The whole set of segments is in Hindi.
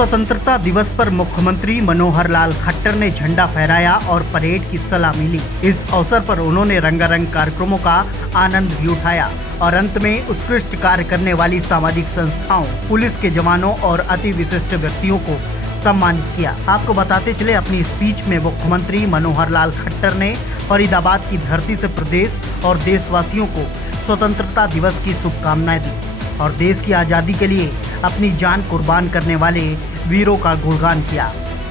स्वतंत्रता दिवस पर मुख्यमंत्री मनोहर लाल खट्टर ने झंडा फहराया और परेड की सलामी ली। इस अवसर पर उन्होंने रंगारंग कार्यक्रमों का आनंद भी उठाया और अंत में उत्कृष्ट कार्य करने वाली सामाजिक संस्थाओं, पुलिस के जवानों और अति विशिष्ट व्यक्तियों को सम्मानित किया। आपको बताते चले, अपनी स्पीच में मुख्यमंत्री मनोहर लाल खट्टर ने फरीदाबाद की धरती से प्रदेश और देशवासियों को स्वतंत्रता दिवस की शुभकामनाएं दी और देश की आज़ादी के लिए अपनी जान कुर्बान करने वाले वीरों का गुणगान किया।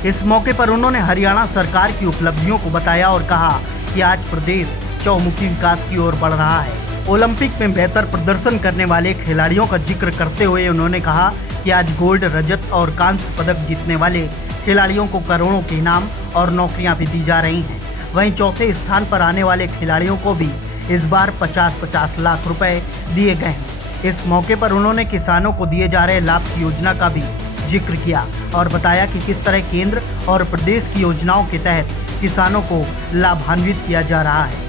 इस मौके पर उन्होंने हरियाणा सरकार की उपलब्धियों को बताया और कहा कि आज प्रदेश चौमुखी विकास की ओर बढ़ रहा है। ओलंपिक में बेहतर प्रदर्शन करने वाले खिलाड़ियों का जिक्र करते हुए उन्होंने कहा कि आज गोल्ड, रजत और कांस्य पदक जीतने वाले खिलाड़ियों को करोड़ों के इनाम और नौकरियां भी दी जा रही हैं। वहीं चौथे स्थान पर आने वाले खिलाड़ियों को भी इस बार 50-50 लाख रुपए दिए गए हैं। इस मौके पर उन्होंने किसानों को दिए जा रहे लाभ की योजना का भी जिक्र किया और बताया कि किस तरह केंद्र और प्रदेश की योजनाओं के तहत किसानों को लाभान्वित किया जा रहा है।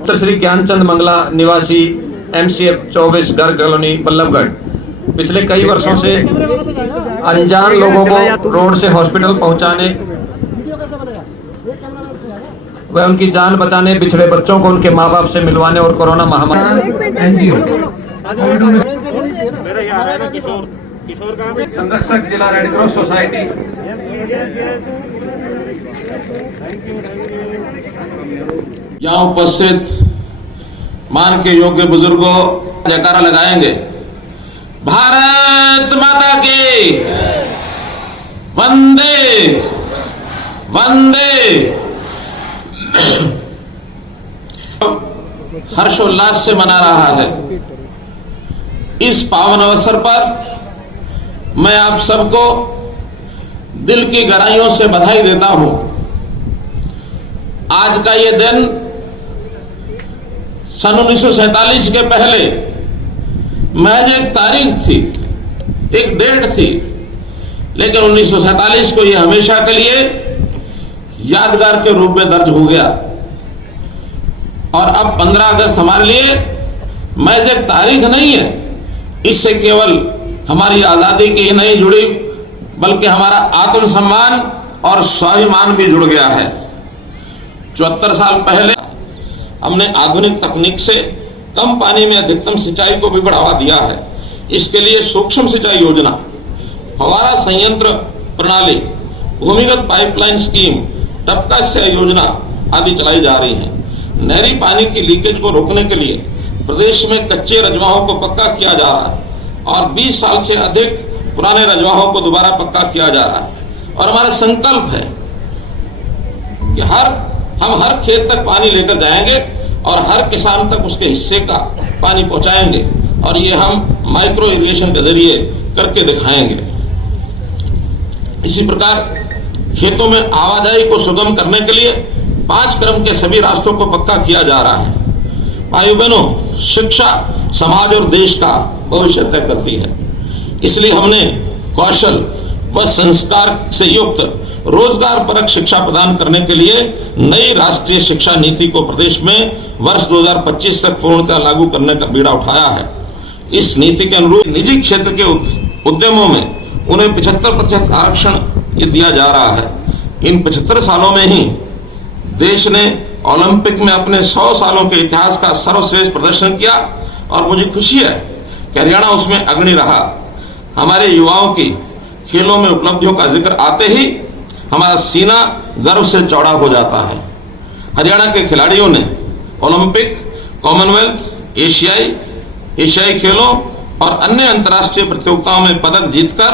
उत्तर श्री ज्ञानचंद मंगला निवासी MCF 24 गर्ग कॉलोनी बल्लभगढ़ पिछले कई वर्षों से अनजान लोगों को रोड से हॉस्पिटल पहुंचाने व उनकी जान बचाने, बिछड़े बच्चों को उनके मां बाप से मिलवाने और कोरोना महामारी संरक्षक जिला रेड क्रॉस सोसाइटी यहाँ उपस्थित मान के योग्य बुजुर्गों जयकारा लगाएंगे। भारत माता की वंदे वंदे। हर्षोल्लास से मना रहा है। इस पावन अवसर पर मैं आप सबको दिल की गहराइयों से बधाई देता हूं। आज का ये दिन सन 1947 के पहले महज एक तारीख थी, एक डेट थी, लेकिन 1947 को ये हमेशा के लिए यादगार के रूप में दर्ज हो गया। और अब 15 अगस्त हमारे लिए महज एक तारीख नहीं है। इससे केवल हमारी आजादी की ही नहीं जुड़ी, बल्कि हमारा आत्मसम्मान और स्वाभिमान भी जुड़ गया है। 74 साल पहले हमने आधुनिक तकनीक से कम पानी में अधिकतम सिंचाई को भी बढ़ावा दिया है। इसके लिए सूक्ष्म सिंचाई योजना, फव्वारा संयंत्र प्रणाली, भूमिगत पाइपलाइन स्कीम, टपका सिंचाई योजना आदि चलाई जा रही है। नहरी पानी की लीकेज को रोकने के लिए प्रदेश में कच्चे रजवाहों को पक्का किया जा रहा है और 20 साल से अधिक पुराने रजवाहों को दोबारा पक्का किया जा रहा है। और हमारा संकल्प है कि हम हर खेत तक पानी लेकर जाएंगे और हर किसान तक उसके हिस्से का पानी पहुंचाएंगे और ये हम माइक्रो इरिगेशन के जरिए करके दिखाएंगे। इसी प्रकार खेतों में आवाजाही को सुगम करने के लिए 5 क्रम के सभी रास्तों को पक्का किया जा रहा है। भाइयों बहनों, शिक्षा समाज और देश का भविष्य तय करती है। इसलिए हमने कौशल व संस्कार से युक्त रोजगार परक शिक्षा प्रदान करने के लिए नई राष्ट्रीय शिक्षा नीति को प्रदेश में वर्ष 2025 तक पूर्णतः लागू करने का बीड़ा उठाया है। इस नीति के अनुरूप निजी क्षेत्र के उद्यमों में उन्हें 75% आरक्षण दिया जा रहा है। इन 75 सालों में ही देश ने ओलंपिक में अपने 100 सालों के इतिहास का सर्वश्रेष्ठ प्रदर्शन किया और मुझे खुशी है कि हरियाणा उसमें अग्रणी रहा। हमारे युवाओं की खेलों में उपलब्धियों का जिक्र आते ही हमारा सीना गर्व से चौड़ा हो जाता है। हरियाणा के खिलाड़ियों ने ओलंपिक, कॉमनवेल्थ, एशियाई खेलों और अन्य अंतर्राष्ट्रीय प्रतियोगिताओं में पदक जीतकर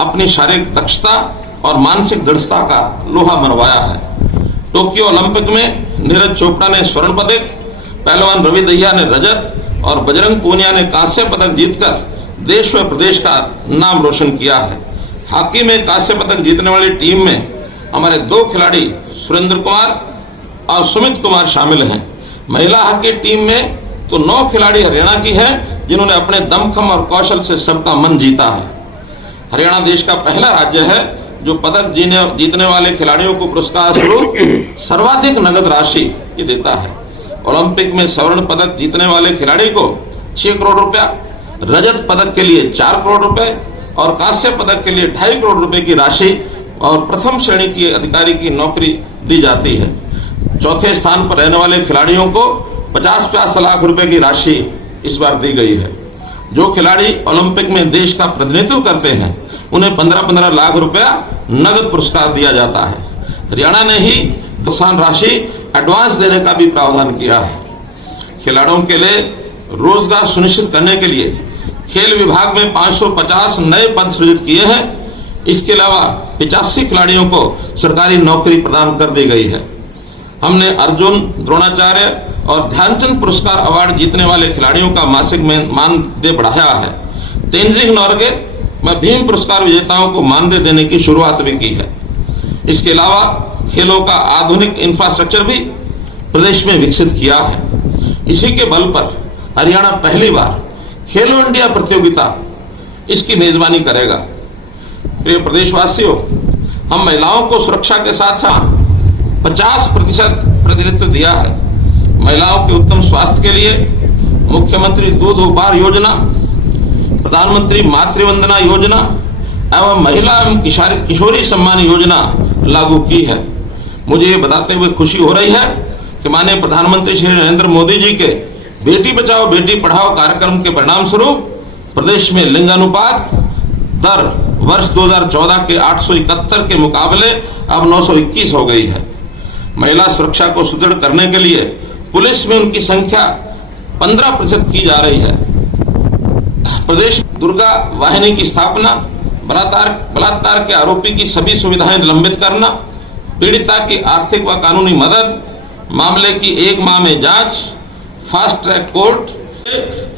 अपनी शारीरिक दक्षता और मानसिक दृढ़ता का लोहा मनवाया है। टोक्यो ओलंपिक में नीरज चोपड़ा ने स्वर्ण पदक, पहलवान रवि दहिया ने रजत और बजरंग पूनिया ने कांस्य पदक जीतकर देश व प्रदेश का नाम रोशन किया है। हॉकी में कांस्य पदक जीतने वाली टीम में हमारे 2 खिलाड़ी सुरेंद्र कुमार और सुमित कुमार शामिल हैं। महिला हॉकी टीम में तो 9 खिलाड़ी हरियाणा की हैं, जिन्होंने अपने दमखम और कौशल से सबका मन जीता है। हरियाणा देश का पहला राज्य है जो पदक जीतने वाले खिलाड़ियों को पुरस्कार स्वरूप सर्वाधिक नगद राशि ये देता है। ओलंपिक में स्वर्ण पदक जीतने वाले खिलाड़ी को 6 करोड़ रुपया, रजत पदक के लिए 4 करोड़ रुपए और कांस्य पदक के लिए 2.5 करोड़ रुपए की राशि और प्रथम श्रेणी की अधिकारी की नौकरी दी जाती है। चौथे स्थान पर रहने वाले खिलाड़ियों को 50-50 लाख रुपए की राशि इस बार दी गई है। जो खिलाड़ी ओलंपिक में देश का प्रतिनिधित्व करते हैं उन्हें 15-15 लाख रुपया नगद पुरस्कार दिया जाता है। हरियाणा ने ही प्रोत्साहन राशि एडवांस देने का भी प्रावधान किया है। खिलाड़ियों के लिए रोजगार सुनिश्चित करने के लिए खेल विभाग में 550 नए पद सृजित किए हैं। इसके अलावा 85 खिलाड़ियों को सरकारी नौकरी प्रदान कर दी गई है। हमने अर्जुन, द्रोणाचार्य और ध्यानचंद पुरस्कार अवार्ड जीतने वाले खिलाड़ियों का मासिक मानदेय बढ़ाया है। तेनजिंग नोरगे में भीम पुरस्कार विजेताओं को मानदेय देने की शुरुआत भी की है। इसके अलावा खेलों का आधुनिक इंफ्रास्ट्रक्चर भी प्रदेश में विकसित किया है। इसी के बल पर हरियाणा पहली बार खेलो इंडिया प्रतियोगिता इसकी मेजबानी करेगा। प्रिय प्रदेशवासियों, हम महिलाओं को सुरक्षा के साथ साथ 50% प्रतिनिधित्व दिया है। महिलाओं के उत्तम स्वास्थ्य के लिए मुख्यमंत्री दूध उपहार योजना, प्रधानमंत्री मातृवंदना योजना एवं महिला एवं किशोरी सम्मान योजना लागू की है। मुझे ये बताते हुए खुशी हो रही है कि माननीय प्रधानमंत्री श्री नरेंद्र मोदी जी के बेटी बचाओ बेटी पढ़ाओ कार्यक्रम के परिणाम स्वरूप प्रदेश में लिंगानुपात दर वर्ष 2014 के 871 के मुकाबले अब 921 हो गई है। महिला सुरक्षा को सुदृढ़ करने के लिए पुलिस में उनकी संख्या 15% की जा रही है। प्रदेश दुर्गा वाहिनी की स्थापना, बलात्कार के आरोपी की सभी सुविधाएं निलंबित करना, पीड़िता की आर्थिक व कानूनी मदद, मामले की 1 माह में जांच, फास्ट ट्रैक कोर्ट,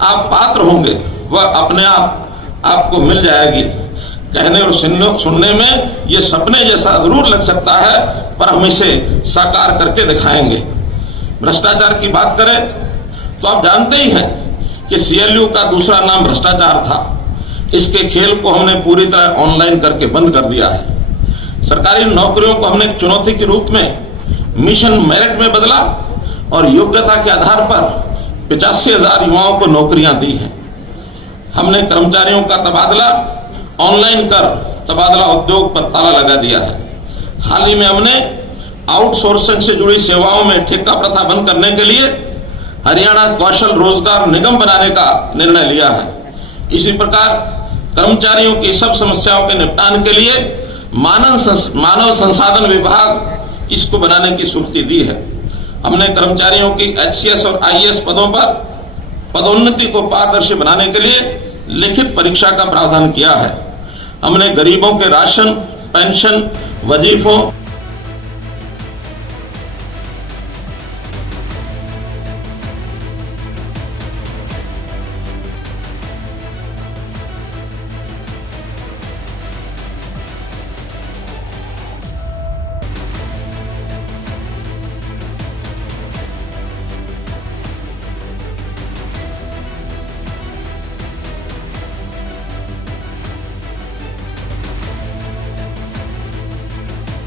आप पात्र होंगे वह अपने आप आपको मिल जाएगी। कहने और सुनने में ये सपने जैसा जरूर लग सकता है, पर हम इसे साकार करके दिखाएंगे। भ्रष्टाचार की बात करें तो आप जानते ही हैं कि CLU का दूसरा नाम भ्रष्टाचार था। इसके खेल को हमने पूरी तरह ऑनलाइन करके बंद कर दिया है। सरकारी नौकरियों को हमने एक चुनौती के रूप में मिशन मेरिट में बदला और योग्यता के आधार पर 85,000 युवाओं को नौकरियां दी हैं। हमने कर्मचारियों का तबादला ऑनलाइन कर तबादला उद्योग पर ताला लगा दिया है। हाल ही में हमने आउटसोर्सिंग से जुड़ी सेवाओं में ठेका प्रथा बंद करने के लिए हरियाणा कौशल रोजगार निगम बनाने का निर्णय लिया है। इसी प्रकार कर्मचारियों की सब समस्याओं के निपटान के लिए मानव संसाधन विभाग इसको बनाने की स्वीकृति दी है। हमने कर्मचारियों की HCS और IAS पदों पर पदोन्नति को पारदर्शी बनाने के लिए लिखित परीक्षा का प्रावधान किया है। हमने गरीबों के राशन, पेंशन, वजीफों